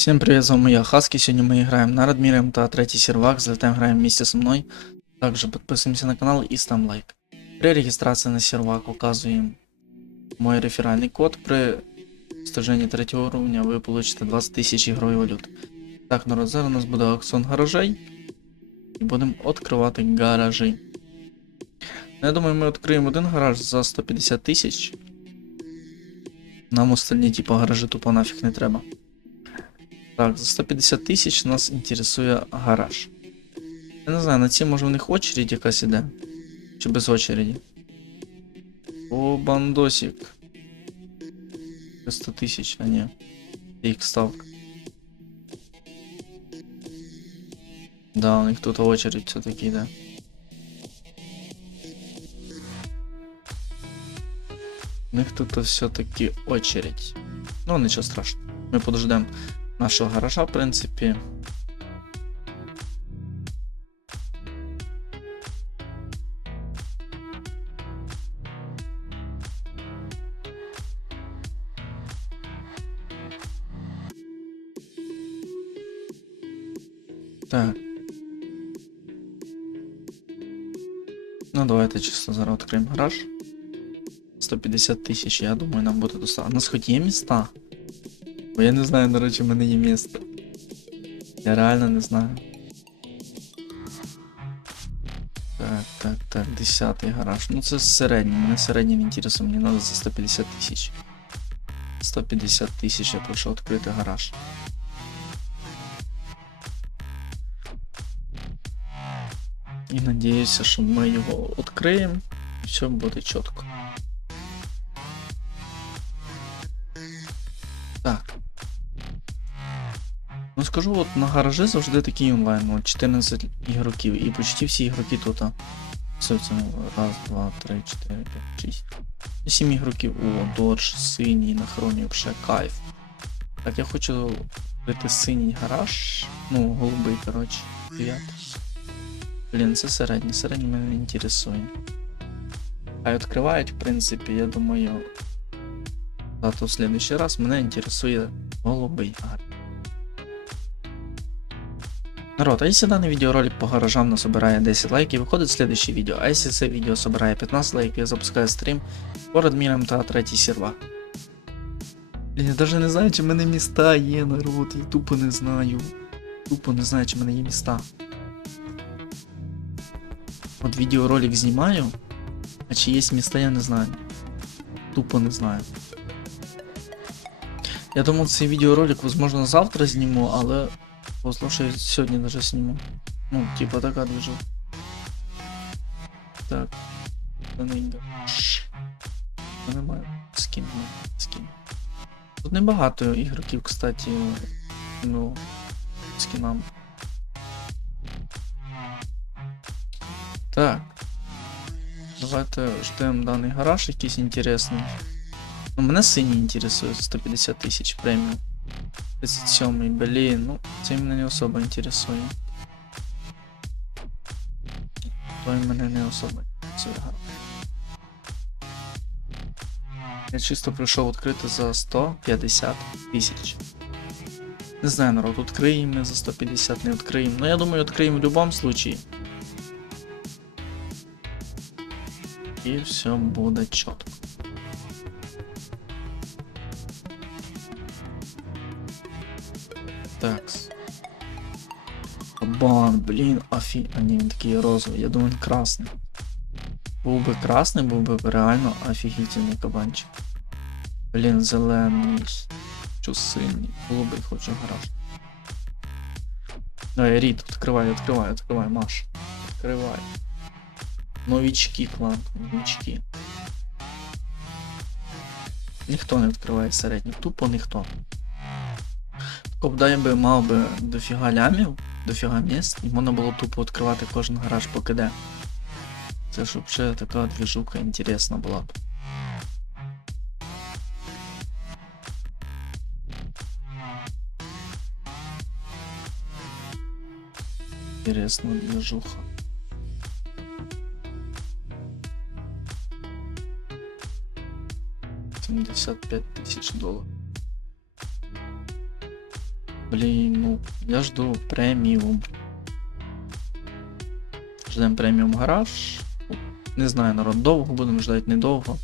Всем привет, с вами я, Хаски. Сегодня мы играем на Радмире МТА, третий сервак. Залетаем, играем вместе со мной. Также подписываемся на канал и ставим лайк. При регистрации на сервак указываем мой реферальный код. При достижении третього уровня ви получите 20 тисяч ігрової валют. Так, народ, зараз у нас буде аукціон гаражей. І будемо відкривати гаражі. Ну, Я думаю, ми відкриємо один гараж за 150 тисяч. Нам остальні, типу, гаражі тупо нафіг не треба. Так, за 150 тисяч нас інтересує гараж. Я не знаю, на ці може в них очередь якась іде. Чи без очереді. О, бандосик. 100 тисяч, а ні. Їх ставка. Да, у них тут очередь все-таки йде. У них тут все-таки очередь. Ну, нічого страшного. Ми подождемо Нашого гаража, в принципі. Так. Ну, давайте чисто зараз відкриємо гараж. 150 тисяч, я думаю, нам буде достатньо. У нас хоч є міста. Бо я не знаю, до речі, в мене є місто. Я реально не знаю. Так, так, так, 10 гараж. Ну це середній, мене середнім інтересом, мені треба за 150 тисяч. 150 тисяч я пройшов відкрити гараж. І надіюся, що ми його відкриємо і все буде чітко. Так. Ну скажу, от на гаражі завжди такий онлайн, от 14 ігроків, і почти всі ігроки тут. раз, два, три, чотири, п'ять, шість. Сім ігроків. О, додж, синій, на хроні взагалі кайф. Так, я хочу відкрити синій гараж. Ну, голубий, коротше, дев'ятий. Блін, це середній, середній мене не інтересує. А відкривають, в принципі, я думаю. Зато в следующий раз мене інтересує голубий гараж. Народ, а якщо даний відеоролик по гаражам насобирає 10 лайків, виходить следующее відео. А якщо це відео собирає 15 лайків, я запускаю стрім по Радмірам та третій сервак. Блін, я навіть не знаю, чи в мене міста є, народ, я тупо не знаю. Тупо не знаю, чи в мене є міста. От відеоролик знімаю, а чи є міста, я не знаю. Тупо не знаю. Я думав, цей відеоролик, возможно, завтра зніму, але Послушай, сегодня даже сниму. Ну, типа така движу. Так. Даненька. Я не маю скін, ну, скін. Тут небагато ігроків, кстати, ну, скінам. Так. Давайте ждемо даний гараж якийсь інтересний. Ну, мене синій інтересує 150 тисяч преміум. 37 блін, ну, це мене не особо інтересує. Той мене не особо інтересує. Я чисто прийшов відкрити за 150 тисяч. Не знаю, народ, відкриємо ми за 150, не відкриємо. Ну я думаю, відкриємо в будь-якому случае. І все буде чітко. Такс. Кабан, блін, афі... А ні, він такий розовий, я думаю, він красний. Був би красний, був би реально офігітельний кабанчик. Блін, зелений. Хочу синій. Голубий хочу гараж. Давай, Рід, відкривай, відкривай, відкривай, Маш. Відкривай. Новічки, клан, новічки. Ніхто не відкриває середній, тупо ніхто. Кобдай би мав би дофіга лямів, дофіга міст, і можна було тупо відкривати кожен гараж поки де. Це ж взагалі така двіжуха інтересна була б. Интересная движуха. Семьдесят пять тысяч долларов. Блін, ну, я жду преміум. Ждемо преміум гараж. Не знаю, народ, довго будемо ждати, недовго.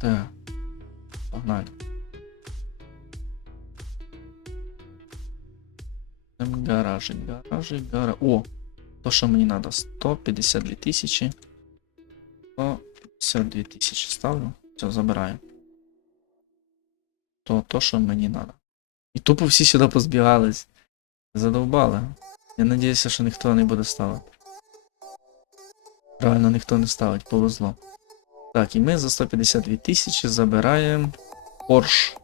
Так. Погнали. Там гаражик, гаражик, гараж. О! То, що мені треба. 152 тисячі. 152 тисячі ставлю. Все, забираю. То, то, що мені треба. І тупо всі сюди позбігались. Задовбали. Я надіюся, що ніхто не буде ставити. Правильно, ніхто не ставить, повезло. Так, і ми за 152 тисячі забираємо Porsche.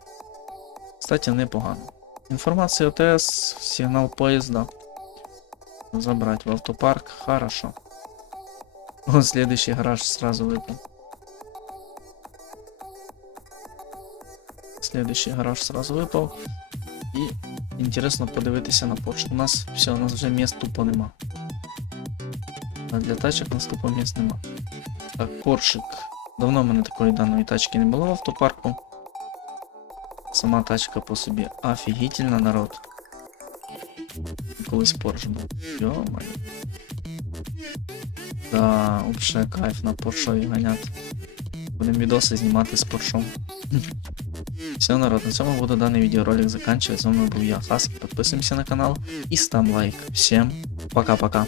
Кстати, непогано. Інформація ОТС, сигнал поїзда. Забрать в автопарк, хорошо. О, следующий гараж сразу выпал. Следующий гараж сразу выпал. І інтересно подивитися на Porsche. У нас все, у нас вже місць тупо нема. А для тачок у нас тупо місць нема. Так, Поршик. Давно в мене такої даної тачки не було в автопарку. Сама тачка по собі офігітельна народ. Колись Порш був. Йо-моє. Да, вообще кайф на Поршові ганяти. Будемо відоси знімати з Поршом. Все, народ, на цьому буду даний відеоролик заканчивать. З вами був я, Хаски. Підписуємося на канал і став лайк. Всім пока-пока.